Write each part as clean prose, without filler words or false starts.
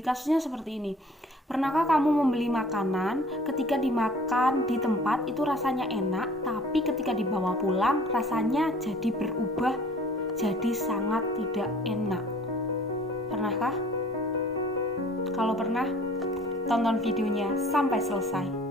Kasusnya seperti ini. Pernahkah kamu membeli makanan, ketika dimakan di tempat itu rasanya enak, tapi ketika dibawa pulang rasanya jadi berubah, jadi sangat tidak enak? Pernahkah? Kalau pernah, tonton videonya sampai selesai.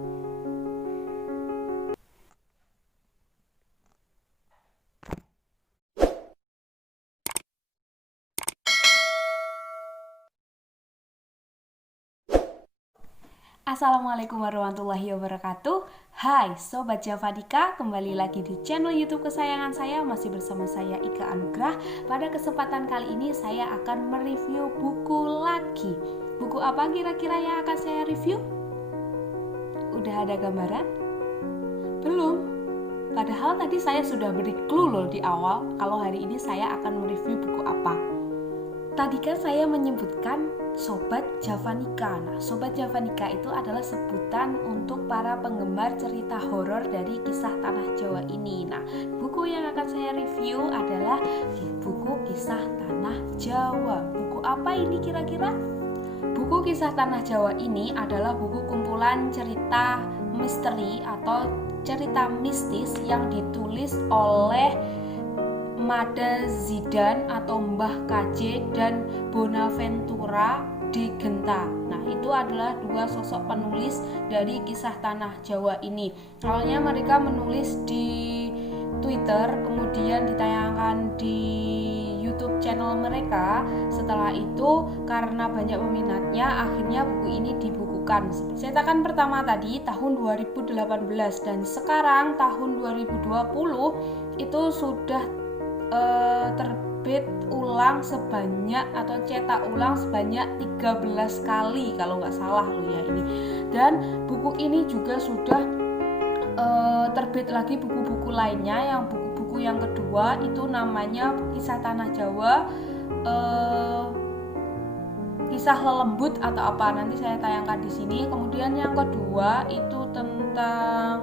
Assalamualaikum warahmatullahi wabarakatuh. Hai Sobat Javanika, kembali lagi di channel YouTube kesayangan saya. Masih bersama saya Ika Anugrah. Pada kesempatan kali ini saya akan mereview buku lagi. Buku apa kira-kira yang akan saya review? Udah ada gambaran? Belum? Padahal tadi saya sudah beri clue loh di awal kalau hari ini saya akan mereview buku apa. Tadi kan saya menyebutkan Sobat Javanika. Nah, Sobat Javanika itu adalah sebutan untuk para penggemar cerita horor dari kisah Tanah Jawa ini. Nah, buku yang akan saya review adalah buku Kisah Tanah Jawa. Buku apa ini kira-kira? Buku Kisah Tanah Jawa ini adalah buku kumpulan cerita misteri atau cerita mistis yang ditulis oleh Mada Zidan atau Mbah KJ dan Bonaventura de Genta. Nah, itu adalah dua sosok penulis dari kisah Tanah Jawa ini. Awalnya mereka menulis di Twitter, kemudian ditayangkan di YouTube channel mereka. Setelah itu, karena banyak peminatnya, akhirnya buku ini dibukukan. Cetakan pertama tadi tahun 2018 dan sekarang tahun 2020 itu sudah terbit ulang sebanyak atau cetak ulang sebanyak 13 kali kalau nggak salah loh ya ini. Dan buku ini juga sudah terbit lagi buku-buku lainnya. Yang buku-buku yang kedua itu namanya Kisah Tanah Jawa, Kisah Lelembut atau apa, nanti saya tayangkan di sini. Kemudian yang kedua itu tentang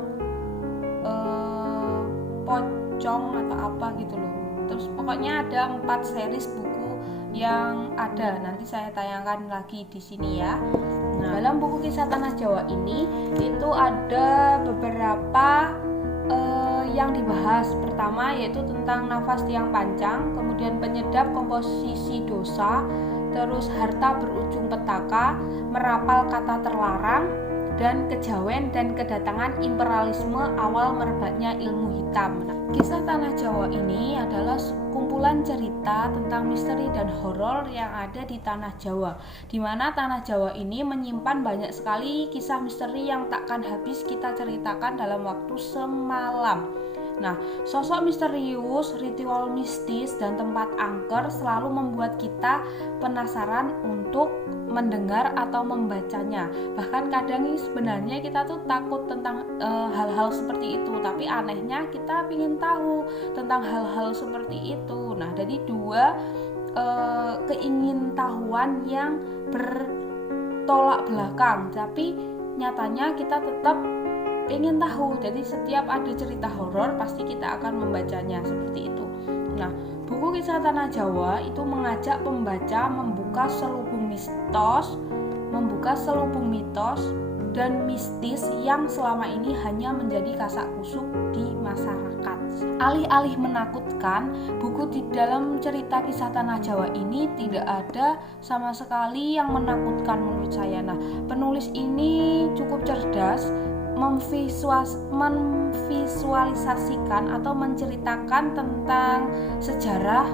pocong atau apa gitu loh. Terus pokoknya ada 4 series buku yang ada, nanti saya tayangkan lagi di sini ya. Nah, dalam buku Kisah Tanah Jawa ini itu ada beberapa yang dibahas. Pertama yaitu tentang nafas tiang pancang, kemudian penyedap komposisi dosa, terus harta berujung petaka, merapal kata terlarang, dan kejawen dan kedatangan imperialisme awal merebaknya ilmu hitam. Kisah Tanah Jawa ini adalah kumpulan cerita tentang misteri dan horor yang ada di Tanah Jawa, di mana Tanah Jawa ini menyimpan banyak sekali kisah misteri yang takkan habis kita ceritakan dalam waktu semalam. Nah, sosok misterius, ritual mistis, dan tempat angker selalu membuat kita penasaran untuk mendengar atau membacanya. Bahkan kadang sebenarnya kita tuh takut tentang hal-hal seperti itu, tapi anehnya kita ingin tahu tentang hal-hal seperti itu. Nah, jadi dua keingintahuan yang bertolak belakang, tapi nyatanya kita tetap ingin tahu. Jadi setiap ada cerita horor pasti kita akan membacanya seperti itu. Nah, buku Kisah Tanah Jawa itu mengajak pembaca membuka selubung mitos dan mistis yang selama ini hanya menjadi kasak kusuk di masyarakat. Alih-alih menakutkan, buku di dalam cerita Kisah Tanah Jawa ini tidak ada sama sekali yang menakutkan menurut saya. Nah, penulis ini cukup cerdas memvisualisasikan atau menceritakan tentang sejarah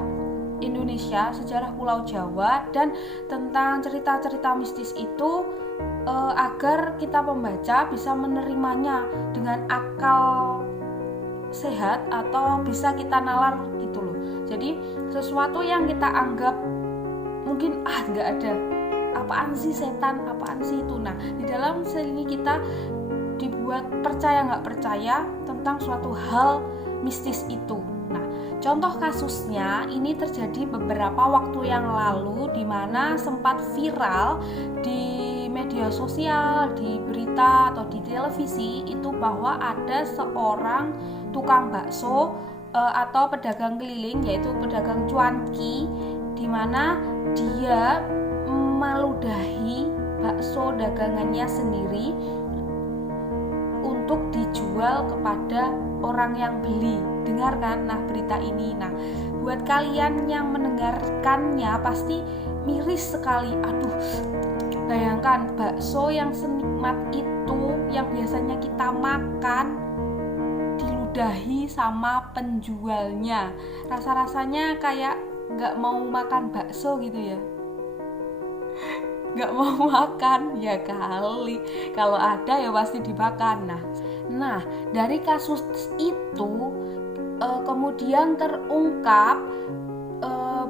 Indonesia, sejarah Pulau Jawa, dan tentang cerita-cerita mistis itu agar kita pembaca bisa menerimanya dengan akal sehat atau bisa kita nalar gitu loh. Jadi sesuatu yang kita anggap mungkin nggak ada, apaan sih setan, apaan sih itu. Nah, di dalam sini kita dibuat percaya nggak percaya tentang suatu hal mistis itu. Nah, contoh kasusnya ini terjadi beberapa waktu yang lalu, di mana sempat viral di media sosial, di berita atau di televisi itu bahwa ada seorang tukang bakso atau pedagang keliling, yaitu pedagang cuanki, di mana dia meludahi bakso dagangannya sendiri untuk dijual kepada orang yang beli. Dengarkan nah berita ini. Nah, buat kalian yang mendengarkannya pasti miris sekali. Aduh, bayangkan bakso yang senikmat itu yang biasanya kita makan diludahi sama penjualnya. Rasa-rasanya kayak gak mau makan bakso gitu ya. Gak mau makan ya kali, kalau ada ya pasti dimakan. Nah dari kasus itu kemudian terungkap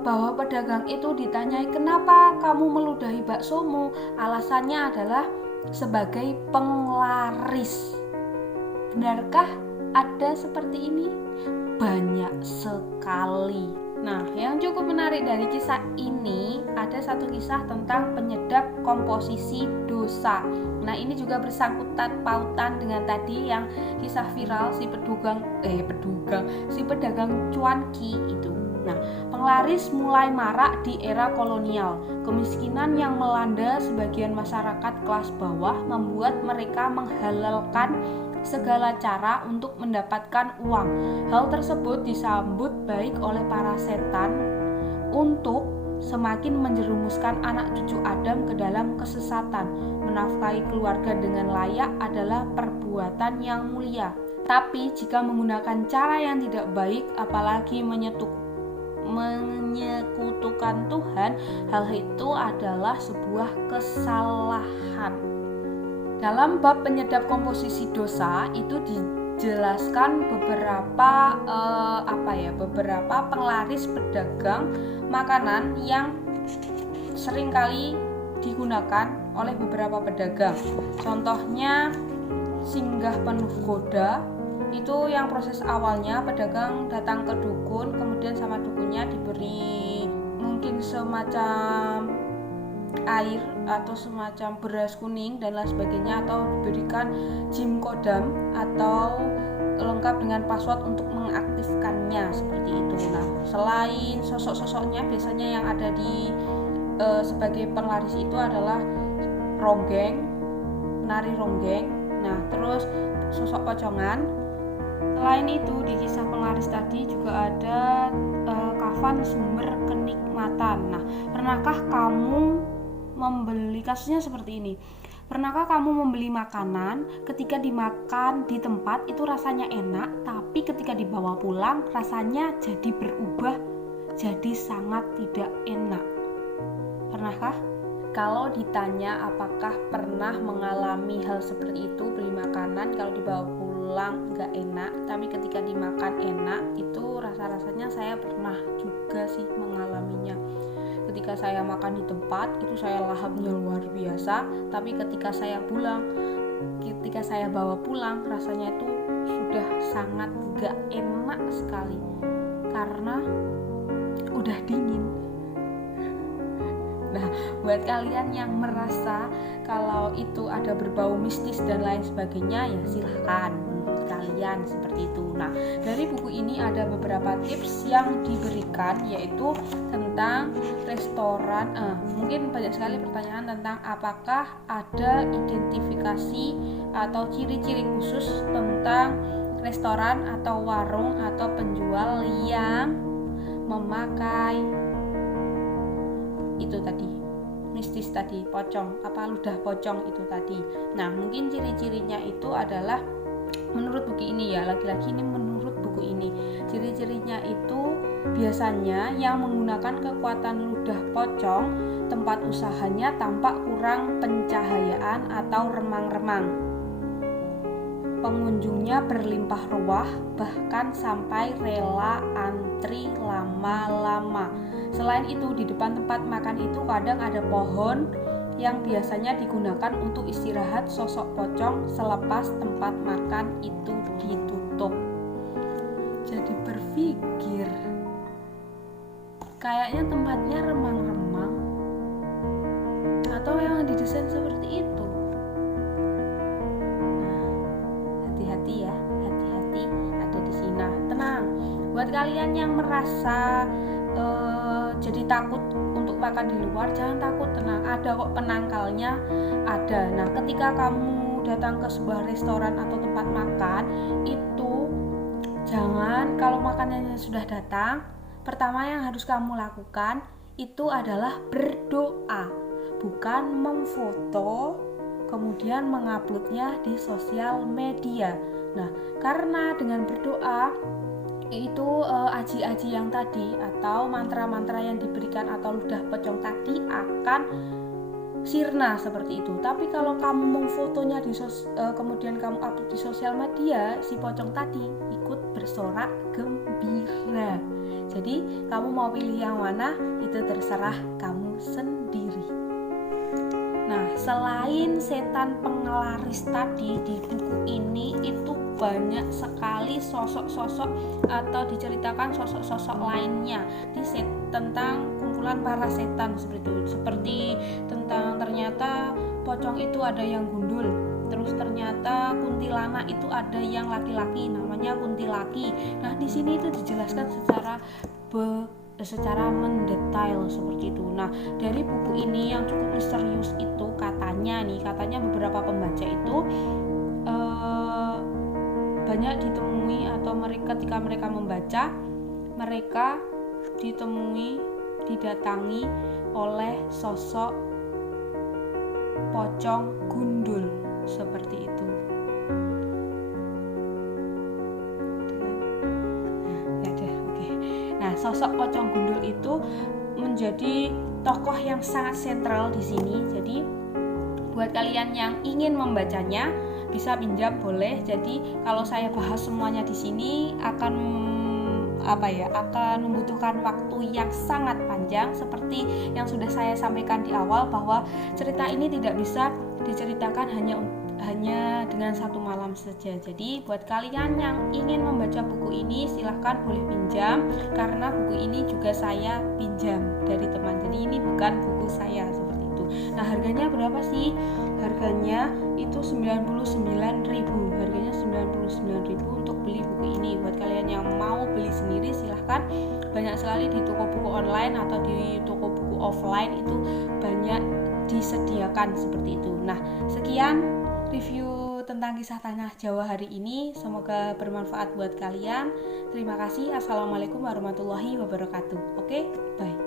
bahwa pedagang itu ditanyai, kenapa kamu meludahi baksomu? Alasannya adalah sebagai penglaris. Benarkah ada seperti ini? Banyak sekali. Nah, yang cukup menarik dari kisah ini, ada satu kisah tentang penyedap komposisi dosa. Nah, ini juga bersangkutan pautan dengan tadi yang kisah viral si pedagang cuanki itu. Nah, penglaris mulai marak di era kolonial. Kemiskinan yang melanda sebagian masyarakat kelas bawah membuat mereka menghalalkan segala cara untuk mendapatkan uang. Hal tersebut disambut baik oleh para setan untuk semakin menjerumuskan anak cucu Adam ke dalam kesesatan. Menafkahi keluarga dengan layak adalah perbuatan yang mulia. Tapi jika menggunakan cara yang tidak baik, apalagi menyekutukan Tuhan, hal itu adalah sebuah kesalahan. Dalam bab penyedap komposisi dosa itu dijelaskan beberapa penglaris pedagang makanan yang seringkali digunakan oleh beberapa pedagang. Contohnya singgah penuh goda. Itu yang proses awalnya pedagang datang ke dukun, kemudian sama dukunnya diberi mungkin semacam air atau semacam beras kuning dan lain sebagainya, atau diberikan jim kodam atau lengkap dengan password untuk mengaktifkannya, seperti itu. Nah, selain sosok-sosoknya, biasanya yang ada di sebagai penglaris itu adalah penari ronggeng. Nah, terus sosok pocongan. Selain itu di kisah penglaris tadi juga ada kafan sumber kenikmatan. Nah, pernahkah kamu membeli, kasusnya seperti ini, pernahkah kamu membeli makanan, ketika dimakan di tempat itu rasanya enak, tapi ketika dibawa pulang rasanya jadi berubah jadi sangat tidak enak? Pernahkah? Kalau ditanya apakah pernah mengalami hal seperti itu, beli makanan kalau dibawa pulang gak enak, tapi ketika dimakan enak, itu rasa-rasanya saya pernah juga sih mengalaminya. Ketika saya makan di tempat itu saya lahapnya luar biasa, tapi ketika saya bawa pulang rasanya itu sudah sangat gak enak sekali karena udah dingin. Nah, buat kalian yang merasa kalau itu ada berbau mistis dan lain sebagainya, ya silahkan, menurut kalian seperti itu. Nah, dari buku ini ada beberapa tips yang diberikan, yaitu tentang restoran. Mungkin banyak sekali pertanyaan tentang apakah ada identifikasi atau ciri-ciri khusus tentang restoran atau warung atau penjual yang memakai itu tadi, mistis tadi, pocong, ludah pocong itu tadi. Nah, mungkin ciri-cirinya itu adalah menurut buku ini ya, lagi-lagi ini menurut buku ini, ciri-cirinya itu biasanya yang menggunakan kekuatan ludah pocong, tempat usahanya tampak kurang pencahayaan atau remang-remang. Pengunjungnya berlimpah ruah, bahkan sampai rela antri lama-lama. Selain itu, di depan tempat makan itu kadang ada pohon yang biasanya digunakan untuk istirahat sosok pocong selepas tempat makan itu ditutup. Jadi berpikir, kayaknya tempatnya remang-remang atau memang didesain seperti itu. Hati-hati ya, hati-hati ada di sini. Tenang, buat kalian yang merasa jadi takut untuk untuk makan di luar, jangan takut, tenang, ada kok penangkalnya, ada. Nah, ketika kamu datang ke sebuah restoran atau tempat makan, itu jangan, kalau makanannya sudah datang, pertama yang harus kamu lakukan itu adalah berdoa, bukan memfoto kemudian menguploadnya di sosial media. Nah, karena dengan berdoa itu aji-aji yang tadi atau mantra-mantra yang diberikan atau ludah pocong tadi akan sirna seperti itu. Tapi kalau kamu memfotonya kemudian kamu upload di sosial media, si pocong tadi ikut bersorak gembira. Jadi kamu mau pilih yang mana itu terserah kamu sendiri. Nah, selain setan penglaris tadi, di buku ini itu banyak sekali sosok-sosok atau diceritakan sosok-sosok lainnya tentang kumpulan para setan seperti itu. Seperti tentang ternyata pocong itu ada yang gundul, terus ternyata kuntilanak itu ada yang laki-laki, namanya kuntilaki. Nah, di sini itu dijelaskan secara mendetail seperti itu. Nah, dari buku ini yang cukup misterius itu katanya beberapa pembaca itu banyak ditemui atau ketika mereka membaca, mereka didatangi oleh sosok pocong gundul seperti itu. Nah, sosok pocong gundul itu menjadi tokoh yang sangat sentral di sini. Jadi buat kalian yang ingin membacanya bisa pinjam, boleh. Jadi kalau saya bahas semuanya di sini akan membutuhkan waktu yang sangat panjang, seperti yang sudah saya sampaikan di awal bahwa cerita ini tidak bisa diceritakan hanya dengan satu malam saja. Jadi buat kalian yang ingin membaca buku ini silahkan boleh pinjam, karena buku ini juga saya pinjam dari teman. Jadi ini bukan buku saya seperti itu. Nah, harganya berapa sih? Harganya itu 99.000. Harganya 99.000 untuk beli buku ini. Buat kalian yang mau beli sendiri silahkan, banyak sekali di toko buku online atau di toko buku offline itu banyak disediakan seperti itu. Nah, sekian review tentang kisah Tanah Jawa hari ini. Semoga bermanfaat buat kalian. Terima kasih. Assalamualaikum warahmatullahi wabarakatuh. Oke, bye.